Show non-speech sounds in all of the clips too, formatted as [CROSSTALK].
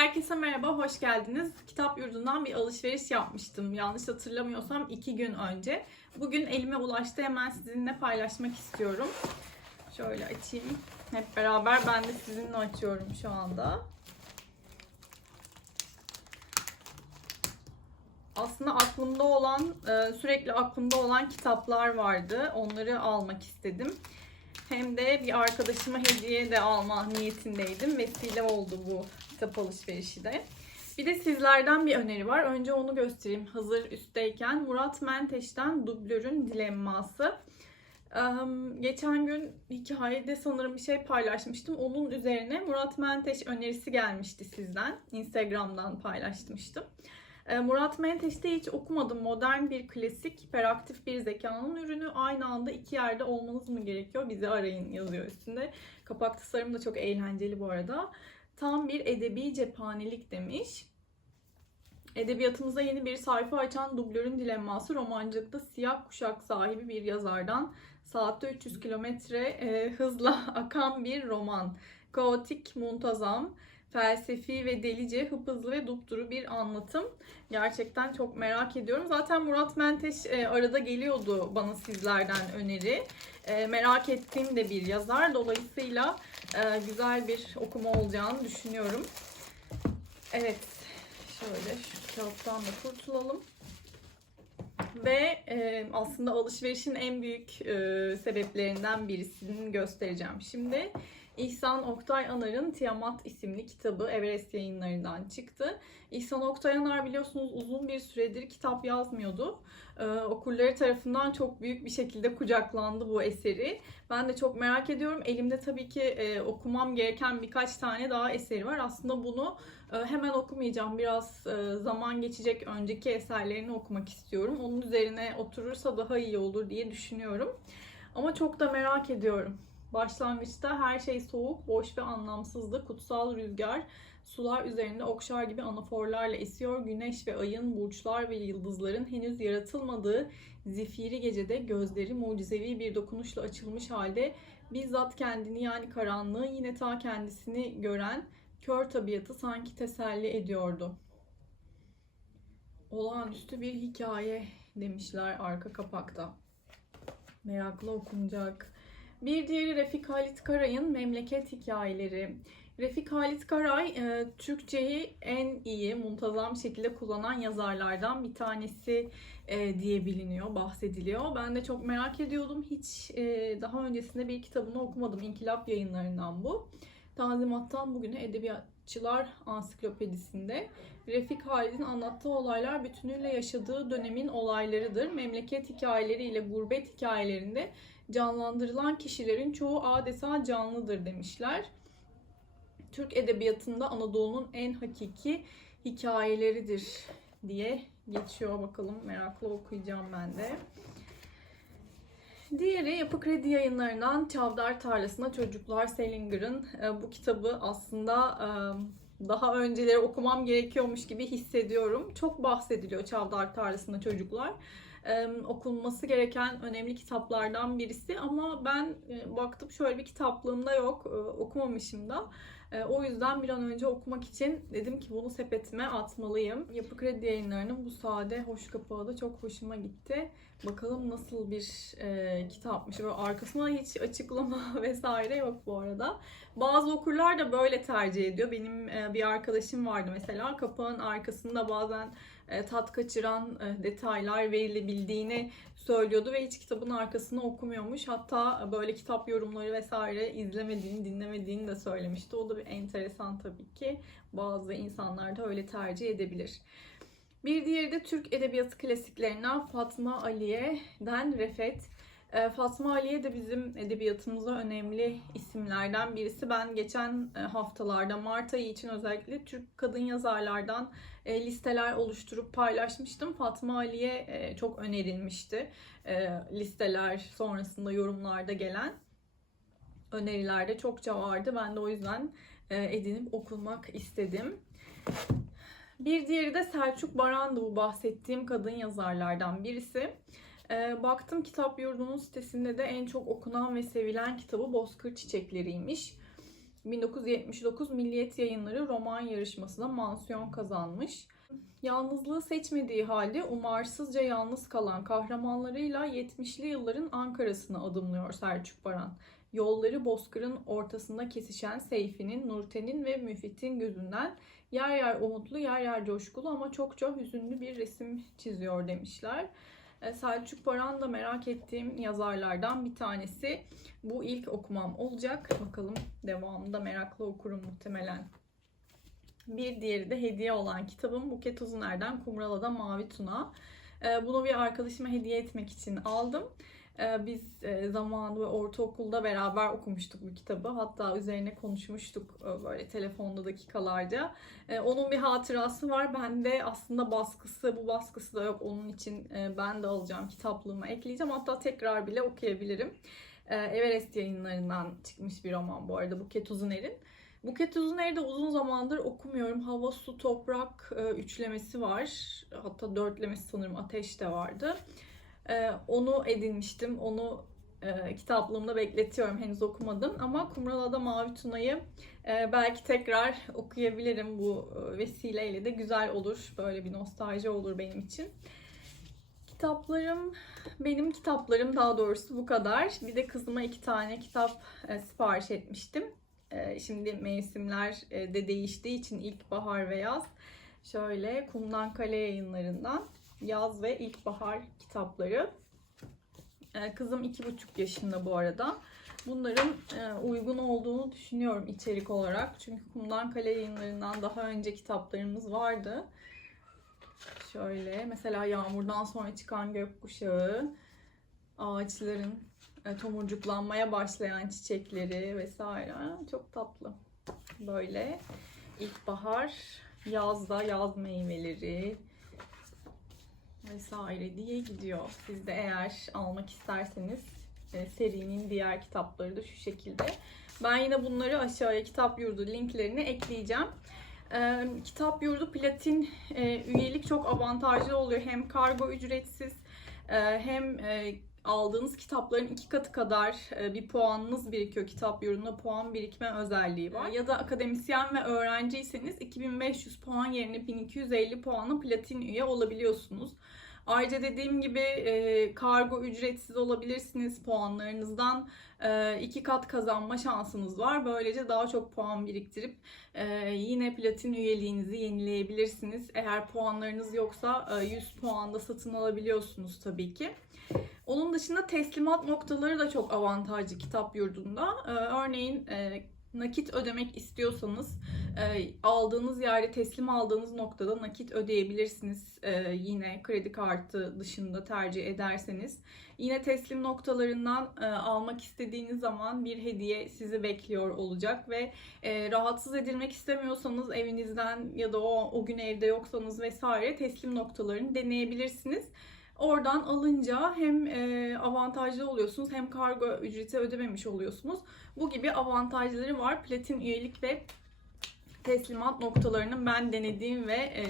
Herkese merhaba, hoş geldiniz. Kitap yurdundan bir alışveriş yapmıştım. Yanlış hatırlamıyorsam iki gün önce. Bugün elime ulaştı. Hemen sizinle paylaşmak istiyorum. Şöyle açayım. Hep beraber ben de sizinle açıyorum şu anda. Aslında aklımda olan, e, sürekli aklımda olan kitaplar vardı. Onları almak istedim. Hem de bir arkadaşıma hediye de alma niyetindeydim. Vesile oldu bu kitap alışverişi de. Bir de sizlerden bir öneri var. Önce onu göstereyim hazır üstteyken. Murat Menteş'ten Dublörün Dilemması. Eee, geçen gün hikayede sanırım bir şey paylaşmıştım. Onun üzerine Murat Menteş önerisi gelmişti sizden. Instagram'dan paylaşmıştım. Eee, Murat Menteş'te hiç okumadım. Modern bir klasik, hiperaktif bir zekanın ürünü. Aynı anda iki yerde olmanız mı gerekiyor? Bizi arayın yazıyor üstünde. Kapak tasarımı da çok eğlenceli bu arada. Tam bir edebi cephanelik demiş. Edebiyatımıza yeni bir sayfa açan dublörün dilemması romancılıkta siyah kuşak sahibi bir yazardan saatte 300 kilometre e, hızla [LAUGHS] akan bir roman. Kaotik, muntazam, felsefi ve delice, hıpızlı ve dupduru bir anlatım. Gerçekten çok merak ediyorum. Zaten Murat Menteş e, arada geliyordu bana sizlerden öneri. E, merak ettiğim de bir yazar. Dolayısıyla e, güzel bir okuma olacağını düşünüyorum. Evet, şöyle şu kağıttan da kurtulalım. Ve e, aslında alışverişin en büyük e, sebeplerinden birisini göstereceğim. Şimdi İhsan Oktay Anar'ın Tiamat isimli kitabı Everest yayınlarından çıktı. İhsan Oktay Anar biliyorsunuz uzun bir süredir kitap yazmıyordu. Ee, okurları tarafından çok büyük bir şekilde kucaklandı bu eseri. Ben de çok merak ediyorum. Elimde tabii ki e, okumam gereken birkaç tane daha eseri var. Aslında bunu e, hemen okumayacağım. Biraz e, zaman geçecek önceki eserlerini okumak istiyorum. Onun üzerine oturursa daha iyi olur diye düşünüyorum. Ama çok da merak ediyorum. Başlangıçta her şey soğuk, boş ve anlamsızdı. Kutsal rüzgar sular üzerinde okşar gibi anaforlarla esiyor. Güneş ve ayın, burçlar ve yıldızların henüz yaratılmadığı zifiri gecede gözleri mucizevi bir dokunuşla açılmış halde bizzat kendini yani karanlığı yine ta kendisini gören kör tabiatı sanki teselli ediyordu. Olağanüstü bir hikaye demişler arka kapakta. Meraklı okunacak. Bir diğeri Refik Halit Karay'ın Memleket Hikayeleri. Refik Halit Karay e, Türkçeyi en iyi, muntazam şekilde kullanan yazarlardan bir tanesi e, diye biliniyor, bahsediliyor. Ben de çok merak ediyordum. Hiç e, daha öncesinde bir kitabını okumadım. İnkılap yayınlarından bu. Tanzimat'tan bugüne Edebiyatçılar Ansiklopedisinde Refik Halit'in anlattığı olaylar bütünüyle yaşadığı dönemin olaylarıdır. Memleket hikayeleriyle gurbet hikayelerinde canlandırılan kişilerin çoğu adeta canlıdır demişler. Türk edebiyatında Anadolu'nun en hakiki hikayeleridir diye geçiyor. Bakalım merakla okuyacağım ben de. Diğeri Yapı Kredi yayınlarından Çavdar Tarlası'na Çocuklar Selinger'ın e, bu kitabı aslında e, daha önceleri okumam gerekiyormuş gibi hissediyorum. Çok bahsediliyor Çavdar Tarlası'na Çocuklar e, okunması gereken önemli kitaplardan birisi ama ben e, baktım şöyle bir kitaplığımda yok, e, okumamışım da. E, o yüzden bir an önce okumak için dedim ki bunu sepetime atmalıyım. Yapı Kredi yayınlarının bu sade hoş kapağı da çok hoşuma gitti. Bakalım nasıl bir e, kitapmış. Böyle arkasına hiç açıklama [LAUGHS] vesaire yok bu arada. Bazı okurlar da böyle tercih ediyor. Benim e, bir arkadaşım vardı mesela kapağın arkasında bazen tat kaçıran e, detaylar verilebildiğini söylüyordu ve hiç kitabın arkasını okumuyormuş. Hatta böyle kitap yorumları vesaire izlemediğini, dinlemediğini de söylemişti. O da bir enteresan tabii ki. Bazı insanlar da öyle tercih edebilir. Bir diğeri de Türk Edebiyatı klasiklerinden Fatma Aliye'den Refet. E, Fatma Aliye de bizim edebiyatımıza önemli isimlerden birisi. Ben geçen haftalarda Mart ayı için özellikle Türk kadın yazarlardan listeler oluşturup paylaşmıştım. Fatma Ali'ye çok önerilmişti. Listeler sonrasında yorumlarda gelen önerilerde çokça vardı. Ben de o yüzden edinip okumak istedim. Bir diğeri de Selçuk Baran'dı bu bahsettiğim kadın yazarlardan birisi. Baktım kitap yurdunun sitesinde de en çok okunan ve sevilen kitabı Bozkır Çiçekleri'ymiş. 1979 Milliyet Yayınları roman yarışmasına mansiyon kazanmış. Yalnızlığı seçmediği halde umarsızca yalnız kalan kahramanlarıyla 70'li yılların Ankara'sına adımlıyor Selçuk Baran. Yolları bozkırın ortasında kesişen Seyfi'nin, Nurten'in ve Müfit'in gözünden yer yer umutlu, yer yer coşkulu ama çokça hüzünlü bir resim çiziyor demişler. E, Selçuk Baran da merak ettiğim yazarlardan bir tanesi. Bu ilk okumam olacak. Bakalım devamında merakla okurum muhtemelen. Bir diğeri de hediye olan kitabım Buket Uzuner'den Kumrala'da Mavi Tuna. E, Bunu bir arkadaşıma hediye etmek için aldım. E, Biz e, zamanında ortaokulda beraber okumuştuk bu kitabı. Hatta üzerine konuşmuştuk e, böyle telefonda dakikalarca. E, Onun bir hatırası var. Bende aslında baskısı, bu baskısı da yok. Onun için ben de alacağım kitaplığıma ekleyeceğim. Hatta tekrar bile okuyabilirim. Everest yayınlarından çıkmış bir roman bu arada Buket Uzuner'in. Buket Uzuner'i de uzun zamandır okumuyorum. Hava, su, toprak üçlemesi var. Hatta dörtlemesi sanırım ateş de vardı. E, onu edinmiştim. Onu e, kitaplığımda bekletiyorum. Henüz okumadım. Ama Kumrala'da Mavi Tuna'yı e, belki tekrar okuyabilirim. Bu e, vesileyle de güzel olur. Böyle bir nostalji olur benim için. Kitaplarım, benim kitaplarım daha doğrusu bu kadar. Bir de kızıma iki tane kitap e, sipariş etmiştim. E, Şimdi mevsimler e, de değiştiği için ilkbahar ve yaz. Şöyle Kumdan Kale yayınlarından yaz ve ilkbahar kitapları. E, Kızım iki buçuk yaşında bu arada. Bunların e, uygun olduğunu düşünüyorum içerik olarak. Çünkü Kumdan Kale yayınlarından daha önce kitaplarımız vardı. Şöyle mesela yağmurdan sonra çıkan gökkuşağı, ağaçların e, tomurcuklanmaya başlayan çiçekleri vesaire çok tatlı. Böyle ilkbahar, yazda yaz meyveleri vesaire diye gidiyor. Siz de eğer almak isterseniz e, serinin diğer kitapları da şu şekilde. Ben yine bunları aşağıya kitap yurdu linklerini ekleyeceğim. Ee, kitap yurdu platin e, üyelik çok avantajlı oluyor. Hem kargo ücretsiz e, hem e, aldığınız kitapların iki katı kadar e, bir puanınız birikiyor. Kitap yurdunda puan birikme özelliği var. Ya da akademisyen ve öğrenciyseniz 2500 puan yerine 1250 puanla platin üye olabiliyorsunuz. Ayrıca dediğim gibi e, kargo ücretsiz olabilirsiniz. Puanlarınızdan e, iki kat kazanma şansınız var. Böylece daha çok puan biriktirip e, yine platin üyeliğinizi yenileyebilirsiniz. Eğer puanlarınız yoksa e, 100 puanda satın alabiliyorsunuz tabii ki. Onun dışında teslimat noktaları da çok avantajlı kitap yurdunda. E, örneğin e, nakit ödemek istiyorsanız e, aldığınız yerde teslim aldığınız noktada nakit ödeyebilirsiniz. E, yine kredi kartı dışında tercih ederseniz. Yine teslim noktalarından e, almak istediğiniz zaman bir hediye sizi bekliyor olacak ve rahatsız edilmek istemiyorsanız evinizden ya da o, o gün evde yoksanız vesaire teslim noktalarını deneyebilirsiniz. Oradan alınca hem e, avantajlı oluyorsunuz hem kargo ücreti ödememiş oluyorsunuz. Bu gibi avantajları var. Platin üyelik ve teslimat noktalarını ben denediğim ve e,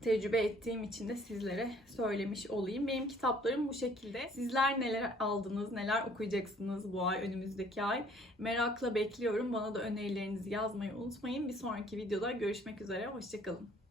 tecrübe ettiğim için de sizlere söylemiş olayım. Benim kitaplarım bu şekilde. Sizler neler aldınız, neler okuyacaksınız bu ay, önümüzdeki ay? Merakla bekliyorum. Bana da önerilerinizi yazmayı unutmayın. Bir sonraki videoda görüşmek üzere. Hoşçakalın.